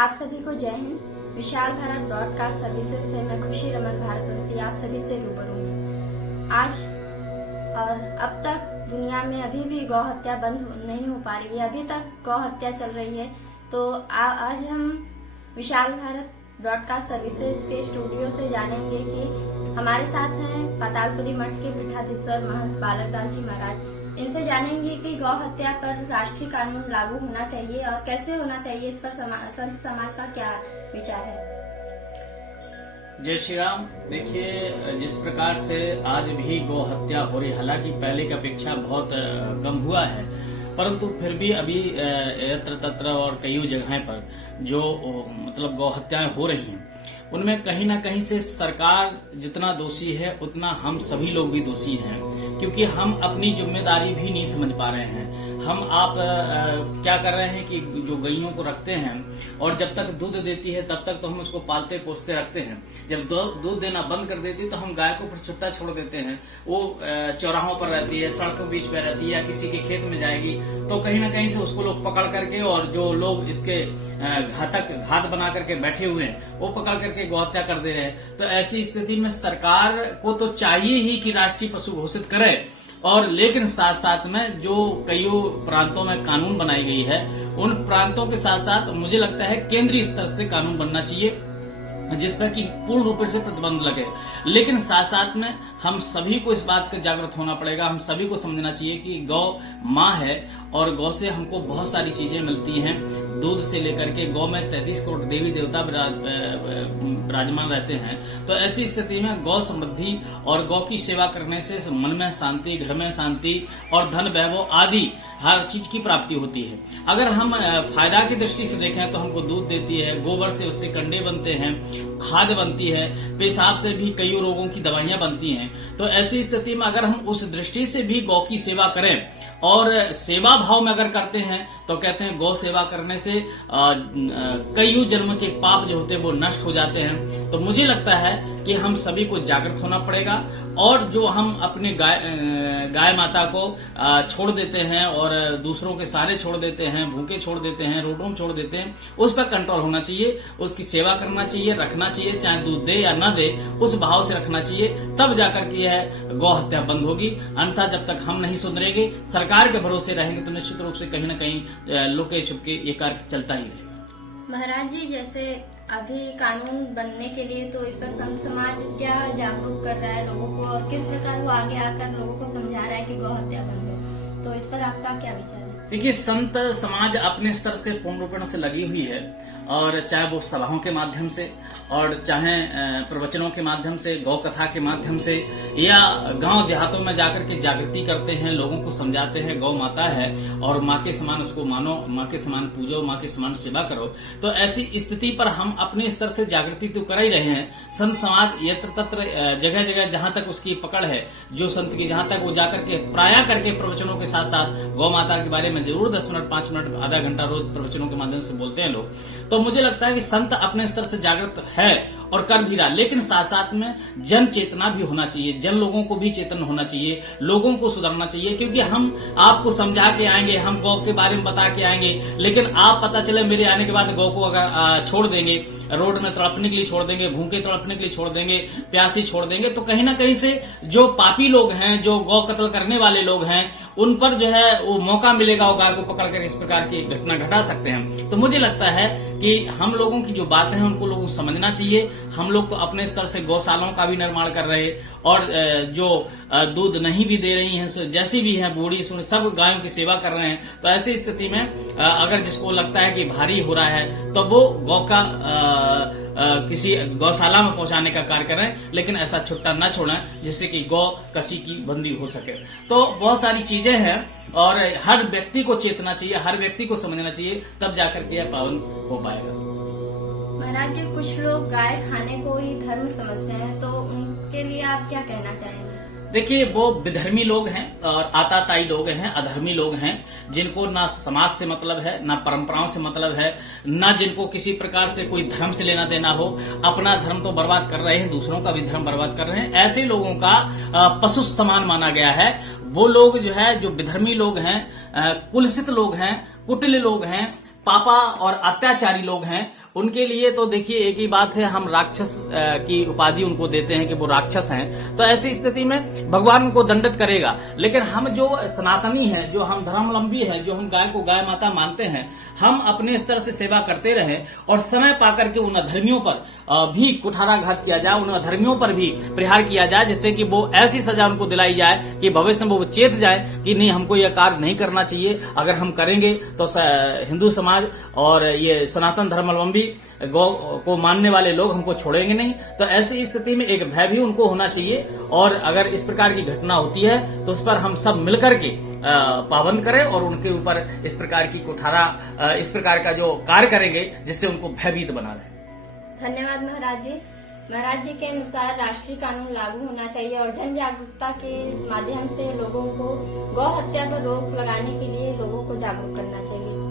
आप सभी को जय हिंद। विशाल भारत ब्रॉडकास्ट सर्विसेज से मैं खुशी रमन भारतवंशी आप सभी से रूबरू हूँ। आज और अब तक दुनिया में अभी भी गौ हत्या बंद नहीं हो पा रही है, अभी तक गौ हत्या चल रही है। तो आज हम विशाल भारत ब्रॉडकास्ट सर्विसेज के स्टूडियो से जानेंगे कि हमारे साथ हैं पातालपुरी मठ के पीठाधीश्वर महंत बालक दास जी महाराज। इनसे जानेंगे कि गौ हत्या पर राष्ट्रीय कानून लागू होना चाहिए और कैसे होना चाहिए, इस पर संत समाज का क्या विचार है। जय श्री राम। देखिए, जिस प्रकार से आज भी गौ हत्या हो रही, हालांकि पहले की अपेक्षा बहुत कम हुआ है, परंतु फिर भी अभी यत्र तत्र और कई जगह पर जो मतलब गौ हत्याएं हो रही हैं, उनमें कहीं ना कहीं से सरकार जितना दोषी है उतना हम सभी लोग भी दोषी हैं, क्योंकि हम अपनी जिम्मेदारी भी नहीं समझ पा रहे हैं। हम आप क्या कर रहे हैं कि जो गैयों को रखते हैं और जब तक दूध देती है तब तक तो हम उसको पालते पोसते रखते हैं। जब दूध देना बंद कर देती है तो हम गाय को फिर छुट्टा छोड़ देते हैं। वो चौराहों पर रहती है, सड़कों बीच में रहती है या किसी के खेत में जाएगी, तो कहीं ना कहीं से उसको लोग पकड़ करके, और जो लोग इसके घात बना करके बैठे हुए हैं वो पकड़ करके गौ हत्या कर दे रहे हैं। तो ऐसी स्थिति में सरकार को तो चाहिए ही कि राष्ट्रीय पशु घोषित करे, और लेकिन साथ साथ में जो कई प्रांतों में कानून बनाई गई है, उन प्रांतों के साथ साथ मुझे लगता है केंद्रीय स्तर से कानून बनना चाहिए जिसपर कि पूर्ण रूप से प्रतिबंध लगे। लेकिन साथ साथ में हम सभी को इस बात का जागृत होना पड़ेगा। हम सभी को समझना चाहिए कि गौ माँ है और गौ से हमको बहुत सारी चीजें मिलती हैं, दूध से लेकर के। गौ में 33 करोड़ देवी देवता विराजमान रहते हैं। तो ऐसी स्थिति में गौ समृद्धि और गौ की सेवा करने से मन में शांति, घर में शांति और धन वैभव आदि हर चीज की प्राप्ति होती है। अगर हम फायदा की दृष्टि से देखें तो हमको दूध देती है, गोबर से उससे कंडे बनते हैं, खाद बनती है, पेशाब से भी कई रोगों की दवाइयां बनती हैं। तो ऐसी स्थिति में अगर हम उस दृष्टि से भी गौ की सेवा करें और सेवा भाव में अगर करते हैं तो कहते हैं गौ सेवा करने से कई जन्म के पाप जो होते हैं वो नष्ट हो जाते हैं। तो मुझे लगता है कि हम सभी को जागृत होना पड़ेगा, और जो हम अपने गाय माता को छोड़ देते हैं और दूसरों के सारे छोड़ देते हैं, भूखे छोड़ देते हैं, रोडों में छोड़ देते हैं, उस पर कंट्रोल होना चाहिए। उसकी सेवा करना चाहिए, रखना चाहिए, चाहे दूध दे या न दे, उस भाव से रखना चाहिए। तब जाकर के यह गौ हत्या बंद होगी। अन्यथा जब तक हम नहीं सुधरेंगे, सरकार के भरोसे रहेंगे, तो निश्चित रूप से कहीं न कहीं लुके छुपके ये कार्य चलता ही रहेगा। महाराज जी, जैसे अभी कानून बनने के लिए तो इस पर संत समाज क्या जागरूक कर रहा है लोगों को, और किस प्रकार वो आगे आकर लोगों को समझा रहा है कि गौ हत्या बंद हो, तो इस पर आपका क्या विचार है? देखिए, संत समाज अपने स्तर से पूर्ण रूपेण से लगी हुई है, और चाहे वो सभाओं के माध्यम से और चाहे प्रवचनों के माध्यम से, गौ कथा के माध्यम से, या गांव देहातों में जाकर के जागृति करते हैं, लोगों को समझाते हैं गौ माता है और माँ के समान उसको मानो, माँ के समान पूजो, माँ के समान सेवा करो। तो ऐसी स्थिति पर हम अपने स्तर से जागृति तो कर ही रहे हैं। संत समाज यत्र तत्र जगह जगह जहां तक उसकी पकड़ है, जो संत की जहां तक वो जाकर के प्राय करके प्रवचनों के साथ साथ गौ माता के बारे में जरूर 10 मिनट, 5 मिनट, आधा घंटा रोज प्रवचनों के माध्यम से बोलते हैं लोग। तो मुझे लगता है कि संत अपने स्तर से जागृत है और कर भी रहा, लेकिन साथ साथ में जन चेतना भी होना चाहिए। जन लोगों को भी चेतन होना चाहिए, लोगों को सुधरना चाहिए, क्योंकि हम आपको समझा के आएंगे, हम गौ के बारे में बता के आएंगे, लेकिन आप पता चले मेरे आने के बाद गौ को अगर छोड़ देंगे, रोड में तड़पने के लिए छोड़ देंगे, भूखे तड़पने के लिए छोड़ देंगे, प्यासी छोड़ देंगे, तो कहीं ना कहीं से जो पापी लोग हैं, जो गौ कत्ल करने वाले लोग हैं, उन पर जो है वो मौका मिलेगा, वो गाय को पकड़कर इस प्रकार की घटना घटा सकते हैं। तो मुझे लगता है कि हम लोगों की जो बातें हैं उनको लोगों को समझना चाहिए। हम लोग तो अपने स्तर से गौशालाओं का भी निर्माण कर रहे हैं, और जो दूध नहीं भी दे रही हैं, जैसी भी हैं बूढ़ी, सब गायों की सेवा कर रहे हैं। तो ऐसी स्थिति में अगर जिसको लगता है कि भारी हो रहा है तो वो गौ का किसी गौशाला में पहुंचाने का कार्य करें, लेकिन ऐसा छुट्टा न छोड़ें जिससे कि गौ कसी की बंदी हो सके। तो बहुत सारी चीजें हैं और हर व्यक्ति को चेतना चाहिए, हर व्यक्ति को समझना चाहिए, तब जाकर के यह पावन हो पाएगा। महाराज जी, कुछ लोग गाय खाने को ही धर्म समझते हैं, तो उनके लिए आप क्या कहना चाहेंगे? देखिए, वो विधर्मी लोग हैं और आताताई लोग हैं, अधर्मी लोग हैं, जिनको ना समाज से मतलब है, ना परंपराओं से मतलब है, ना जिनको किसी प्रकार से कोई धर्म से लेना देना हो। अपना धर्म तो बर्बाद कर रहे हैं, दूसरों का भी धर्म बर्बाद कर रहे हैं। ऐसे लोगों का पशु समान माना गया है। वो लोग जो है, जो विधर्मी लोग हैं, कुलसित लोग हैं, कुटिल लोग हैं, पापा और अत्याचारी लोग हैं, उनके लिए तो देखिए एक ही बात है, हम राक्षस की उपाधि उनको देते हैं कि वो राक्षस हैं। तो ऐसी स्थिति में भगवान उनको दंडित करेगा। लेकिन हम जो सनातनी हैं, जो हम धर्मावलंबी हैं, जो हम गाय को गाय माता मानते हैं, हम अपने स्तर से सेवा करते रहें और समय पाकर के उन अधर्मियों पर भी कुठाराघात किया जाए, उन अधर्मियों पर भी प्रहार किया जाए, जिससे कि वो ऐसी सजा उनको दिलाई जाए कि भविष्य में वो चेत जाए कि नहीं, हमको यह कार्य नहीं करना चाहिए। अगर हम करेंगे तो हिंदू समाज और ये सनातन धर्मावलंबी गौ को मानने वाले लोग हमको छोड़ेंगे नहीं। तो ऐसी स्थिति में एक भय भी उनको होना चाहिए, और अगर इस प्रकार की घटना होती है तो उस पर हम सब मिलकर के पाबंद करें और उनके ऊपर इस प्रकार की कुठारा, इस प्रकार का जो कार्य करेंगे जिससे उनको भयभीत बना रहे। धन्यवाद महाराज जी। महाराज जी के अनुसार राष्ट्रीय कानून लागू होना चाहिए और जन जागरूकता के माध्यम से लोगों को गौ हत्या पर रोक लगाने के लिए लोगों को जागरूक करना चाहिए।